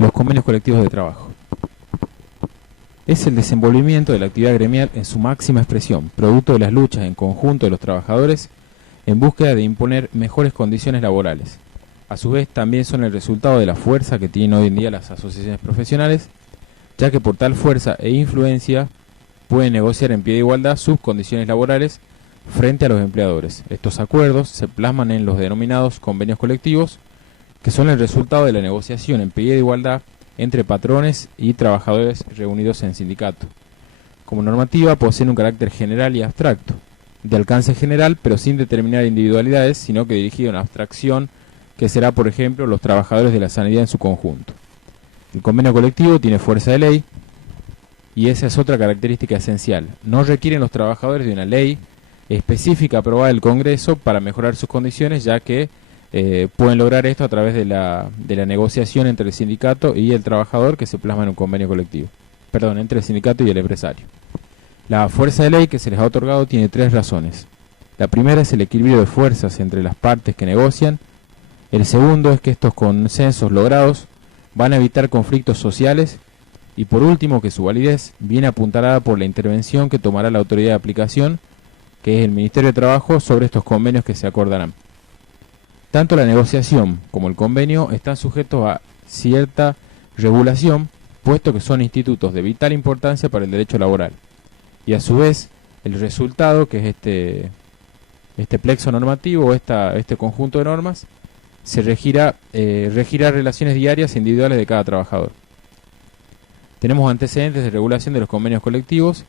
Los convenios colectivos de trabajo. Es el desenvolvimiento de la actividad gremial en su máxima expresión, producto de las luchas en conjunto de los trabajadores en búsqueda de imponer mejores condiciones laborales. A su vez, también son el resultado de la fuerza que tienen hoy en día las asociaciones profesionales, ya que por tal fuerza e influencia pueden negociar en pie de igualdad sus condiciones laborales frente a los empleadores. Estos acuerdos se plasman en los denominados convenios colectivos, que son el resultado de la negociación en pie de igualdad entre patrones y trabajadores reunidos en sindicato. Como normativa poseen un carácter general y abstracto, de alcance general pero sin determinar individualidades, sino que dirigido a una abstracción que será, por ejemplo, los trabajadores de la sanidad en su conjunto. El convenio colectivo tiene fuerza de ley y esa es otra característica esencial. No requieren los trabajadores de una ley específica aprobada del Congreso para mejorar sus condiciones, ya que pueden lograr esto a través de la negociación entre el sindicato y el trabajador que se plasma en un convenio colectivo. Perdón, entre el sindicato y el empresario. La fuerza de ley que se les ha otorgado tiene tres razones. La primera es el equilibrio de fuerzas entre las partes que negocian. El segundo es que estos consensos logrados van a evitar conflictos sociales. Y por último, que su validez viene apuntalada por la intervención que tomará la autoridad de aplicación, que es el Ministerio de Trabajo, sobre estos convenios que se acordarán. Tanto la negociación como el convenio están sujetos a cierta regulación, puesto que son institutos de vital importancia para el derecho laboral. Y a su vez, el resultado, que es este plexo normativo, este conjunto de normas, se regirá relaciones diarias e individuales de cada trabajador. Tenemos antecedentes de regulación de los convenios colectivos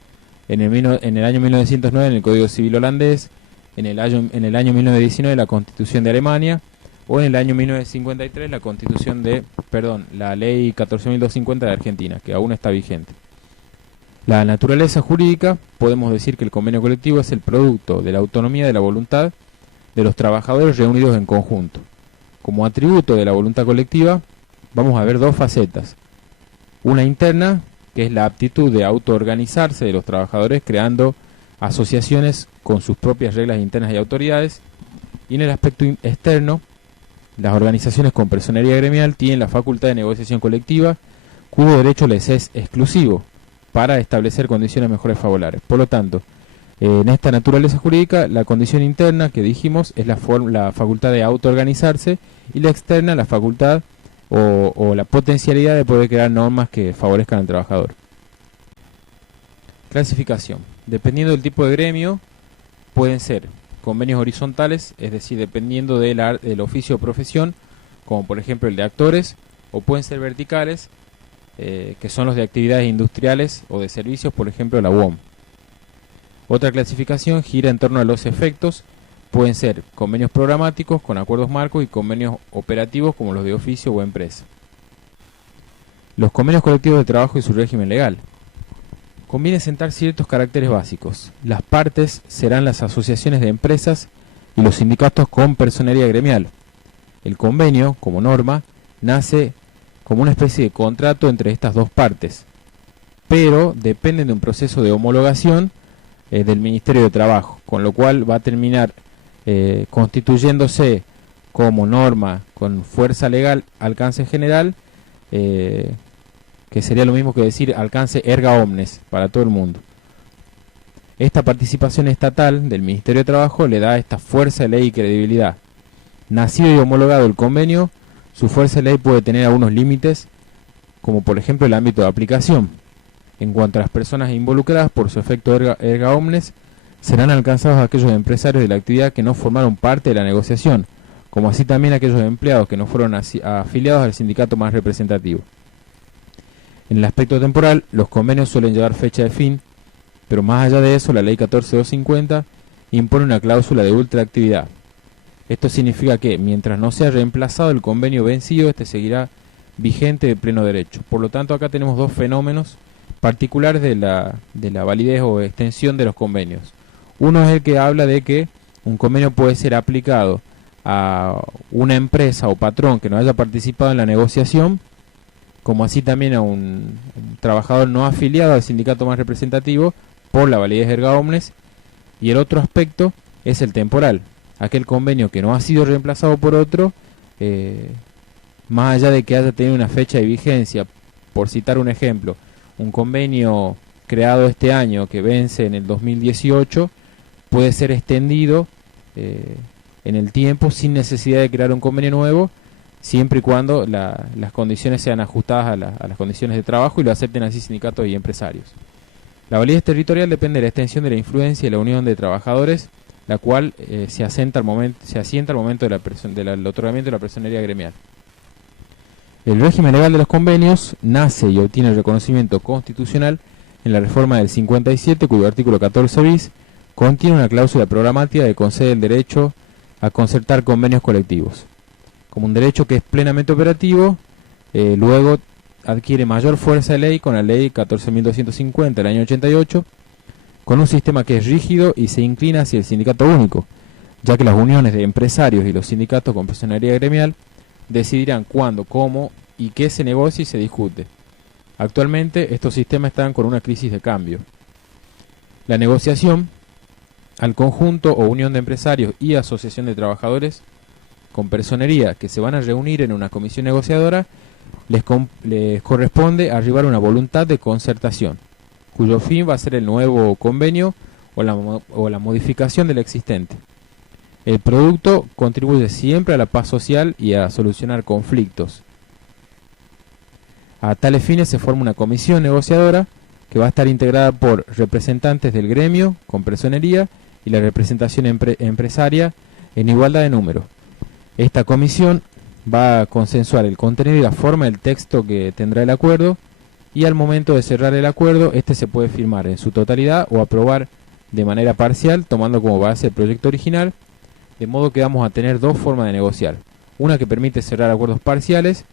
en el año 1909 en el Código Civil holandés, en el año 1919 la Constitución de Alemania, o en el año 1953 la Ley 14.250 de Argentina, que aún está vigente. La naturaleza jurídica, podemos decir que el convenio colectivo es el producto de la autonomía de la voluntad de los trabajadores reunidos en conjunto. Como atributo de la voluntad colectiva, vamos a ver dos facetas. Una interna, que es la aptitud de autoorganizarse de los trabajadores creando asociaciones con sus propias reglas internas y autoridades, y en el aspecto externo, las organizaciones con personería gremial tienen la facultad de negociación colectiva, cuyo derecho les es exclusivo para establecer condiciones mejores favorables. Por lo tanto, en esta naturaleza jurídica, la condición interna que dijimos es la facultad de autoorganizarse, y la externa la facultad o la potencialidad de poder crear normas que favorezcan al trabajador. Clasificación. Dependiendo del tipo de gremio, pueden ser convenios horizontales, es decir, dependiendo del oficio o profesión, como por ejemplo el de actores, o pueden ser verticales, que son los de actividades industriales o de servicios, por ejemplo la UOM. Otra clasificación gira en torno a los efectos. Pueden ser convenios programáticos con acuerdos marcos y convenios operativos como los de oficio o empresa. Los convenios colectivos de trabajo y su régimen legal. Conviene sentar ciertos caracteres básicos. Las partes serán las asociaciones de empresas y los sindicatos con personería gremial. El convenio, como norma, nace como una especie de contrato entre estas dos partes, pero dependen de un proceso de homologación del Ministerio de Trabajo, con lo cual va a terminar constituyéndose como norma con fuerza legal, alcance general, que sería lo mismo que decir alcance erga omnes para todo el mundo. Esta participación estatal del Ministerio de Trabajo le da esta fuerza de ley y credibilidad. Nacido y homologado el convenio, su fuerza de ley puede tener algunos límites, como por ejemplo el ámbito de aplicación. En cuanto a las personas involucradas por su efecto erga omnes, serán alcanzados aquellos empresarios de la actividad que no formaron parte de la negociación, como así también aquellos empleados que no fueron afiliados al sindicato más representativo. En el aspecto temporal, los convenios suelen llevar fecha de fin, pero más allá de eso, la Ley 14.250 impone una cláusula de ultraactividad. Esto significa que, mientras no sea reemplazado el convenio vencido, este seguirá vigente de pleno derecho. Por lo tanto, acá tenemos dos fenómenos particulares de la validez o extensión de los convenios. Uno es el que habla de que un convenio puede ser aplicado a una empresa o patrón que no haya participado en la negociación, como así también a un trabajador no afiliado al sindicato más representativo por la validez erga omnes. Y el otro aspecto es el temporal, aquel convenio que no ha sido reemplazado por otro, más allá de que haya tenido una fecha de vigencia, por citar un ejemplo, un convenio creado este año que vence en el 2018, puede ser extendido en el tiempo sin necesidad de crear un convenio nuevo, siempre y cuando las condiciones sean ajustadas a las condiciones de trabajo y lo acepten así sindicatos y empresarios. La validez territorial depende de la extensión de la influencia y la unión de trabajadores, la cual se asienta al momento del otorgamiento de la personería gremial. El régimen legal de los convenios nace y obtiene el reconocimiento constitucional en la reforma del 57, cuyo artículo 14 bis contiene una cláusula programática que concede el derecho a concertar convenios colectivos. Como un derecho que es plenamente operativo, luego adquiere mayor fuerza de ley con la ley 14.250 del año 88, con un sistema que es rígido y se inclina hacia el sindicato único, ya que las uniones de empresarios y los sindicatos con personería gremial decidirán cuándo, cómo y qué se negocia y se discute. Actualmente estos sistemas están con una crisis de cambio. La negociación al conjunto o unión de empresarios y asociación de trabajadores con personería que se van a reunir en una comisión negociadora les corresponde arribar a una voluntad de concertación, cuyo fin va a ser el nuevo convenio o la modificación del existente. El producto contribuye siempre a la paz social y a solucionar conflictos. A tales fines se forma una comisión negociadora que va a estar integrada por representantes del gremio con personería y la representación empresaria en igualdad de número. Esta comisión va a consensuar el contenido y la forma del texto que tendrá el acuerdo, y al momento de cerrar el acuerdo, este se puede firmar en su totalidad o aprobar de manera parcial, tomando como base el proyecto original, de modo que vamos a tener dos formas de negociar: una que permite cerrar acuerdos parciales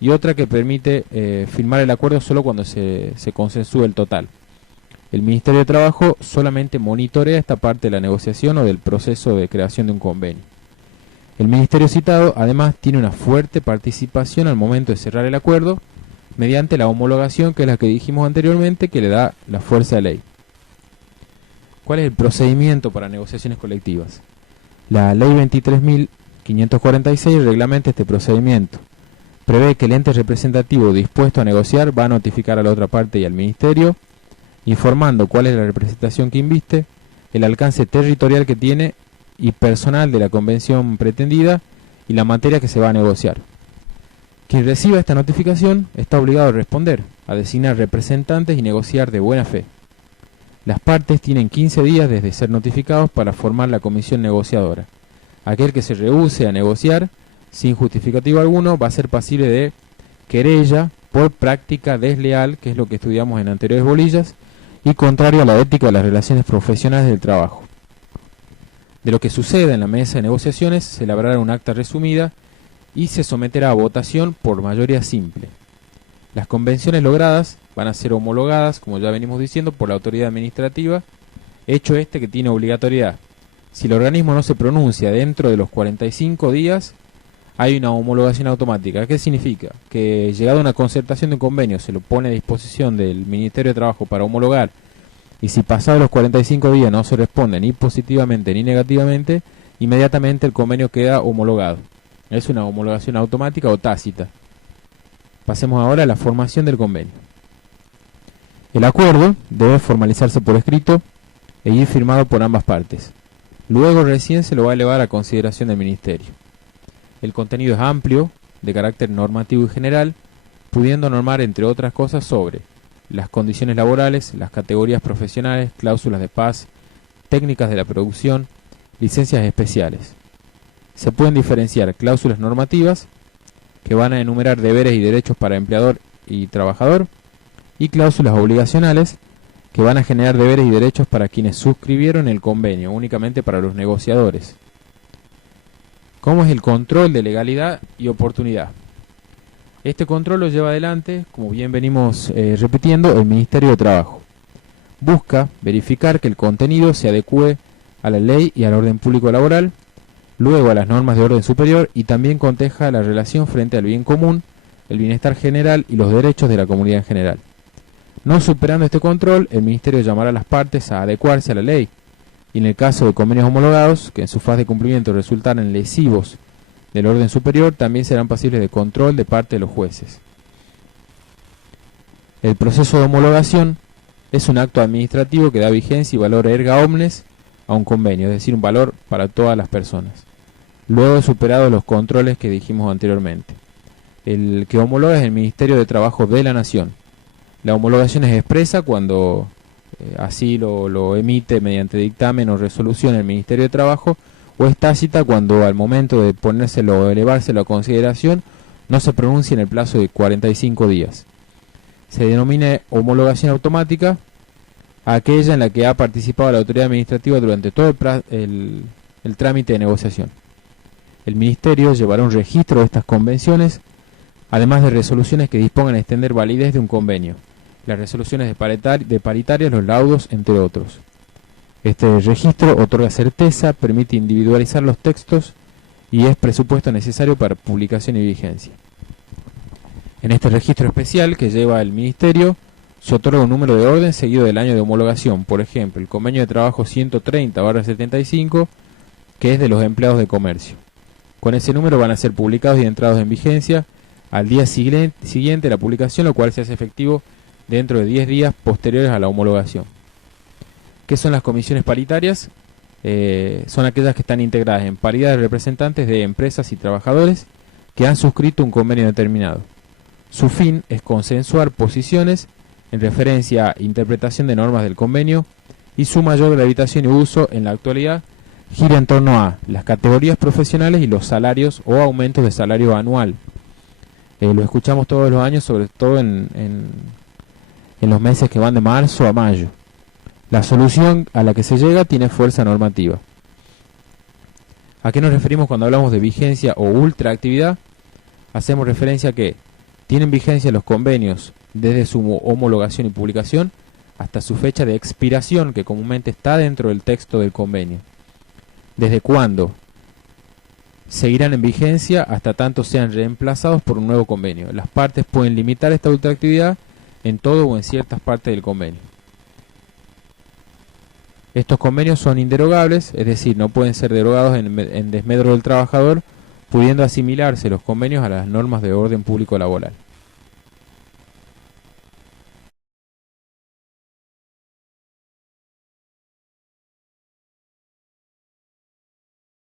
y otra que permite firmar el acuerdo solo cuando se consensúe el total. El Ministerio de Trabajo solamente monitorea esta parte de la negociación o del proceso de creación de un convenio. El ministerio citado además tiene una fuerte participación al momento de cerrar el acuerdo mediante la homologación, que es la que dijimos anteriormente, que le da la fuerza de ley. ¿Cuál es el procedimiento para negociaciones colectivas? La ley 23.546 reglamenta este procedimiento. Prevé que el ente representativo dispuesto a negociar va a notificar a la otra parte y al ministerio, informando cuál es la representación que inviste, el alcance territorial que tiene y personal de la convención pretendida y la materia que se va a negociar. Quien reciba esta notificación está obligado a responder, a designar representantes y negociar de buena fe. Las partes tienen 15 días desde ser notificados para formar la comisión negociadora. Aquel que se rehúse a negociar sin justificativo alguno va a ser pasible de querella por práctica desleal, que es lo que estudiamos en anteriores bolillas, y contrario a la ética de las relaciones profesionales del trabajo. De lo que suceda en la mesa de negociaciones se elaborará un acta resumida y se someterá a votación por mayoría simple. Las convenciones logradas van a ser homologadas, como ya venimos diciendo, por la autoridad administrativa, hecho este que tiene obligatoriedad. Si el organismo no se pronuncia dentro de los 45 días, hay una homologación automática. ¿Qué significa? Que llegado a una concertación de un convenio se lo pone a disposición del Ministerio de Trabajo para homologar, y si pasados los 45 días no se responde ni positivamente ni negativamente, inmediatamente el convenio queda homologado. Es una homologación automática o tácita. Pasemos ahora a la formación del convenio. El acuerdo debe formalizarse por escrito e ir firmado por ambas partes. Luego recién se lo va a elevar a consideración del Ministerio. El contenido es amplio, de carácter normativo y general, pudiendo normar, entre otras cosas, sobre las condiciones laborales, las categorías profesionales, cláusulas de paz, técnicas de la producción, licencias especiales. Se pueden diferenciar cláusulas normativas, que van a enumerar deberes y derechos para empleador y trabajador, y cláusulas obligacionales, que van a generar deberes y derechos para quienes suscribieron el convenio, únicamente para los negociadores. ¿Cómo es el control de legalidad y oportunidad? Este control lo lleva adelante, como bien venimos repitiendo, el Ministerio de Trabajo. Busca verificar que el contenido se adecue a la ley y al orden público laboral, luego a las normas de orden superior, y también coteja la relación frente al bien común, el bienestar general y los derechos de la comunidad en general. No superando este control, el Ministerio llamará a las partes a adecuarse a la ley, y en el caso de convenios homologados, que en su fase de cumplimiento resultaran lesivos del orden superior también serán pasibles de control de parte de los jueces. El proceso de homologación es un acto administrativo que da vigencia y valor erga omnes a un convenio, es decir, un valor para todas las personas, luego de superados los controles que dijimos anteriormente. El que homologa es el Ministerio de Trabajo de la Nación. La homologación es expresa cuando así lo emite mediante dictamen o resolución el Ministerio de Trabajo, o es tácita cuando al momento de ponérselo o elevárselo a consideración no se pronuncia en el plazo de 45 días. Se denomina homologación automática a aquella en la que ha participado la autoridad administrativa durante todo el trámite de negociación. El Ministerio llevará un registro de estas convenciones, además de resoluciones que dispongan a extender validez de un convenio, las resoluciones de paritarias, los laudos, entre otros. Este registro otorga certeza, permite individualizar los textos y es presupuesto necesario para publicación y vigencia. En este registro especial que lleva el Ministerio, se otorga un número de orden seguido del año de homologación, por ejemplo, el convenio de trabajo 130/75, que es de los empleados de comercio. Con ese número van a ser publicados y entrados en vigencia al día siguiente de la publicación, lo cual se hace efectivo dentro de 10 días posteriores a la homologación. ¿Qué son las comisiones paritarias? Son aquellas que están integradas en paridad de representantes de empresas y trabajadores que han suscrito un convenio determinado. Su fin es consensuar posiciones en referencia a interpretación de normas del convenio, y su mayor gravitación y uso en la actualidad gira en torno a las categorías profesionales y los salarios o aumentos de salario anual. Lo escuchamos todos los años, sobre todo en los meses que van de marzo a mayo. La solución a la que se llega tiene fuerza normativa. ¿A qué nos referimos cuando hablamos de vigencia o ultraactividad? Hacemos referencia a que tienen vigencia los convenios desde su homologación y publicación hasta su fecha de expiración, que comúnmente está dentro del texto del convenio. ¿Desde cuándo? Seguirán en vigencia hasta tanto sean reemplazados por un nuevo convenio. Las partes pueden limitar esta ultraactividad en todo o en ciertas partes del convenio. Estos convenios son inderogables, es decir, no pueden ser derogados en desmedro del trabajador, pudiendo asimilarse los convenios a las normas de orden público laboral.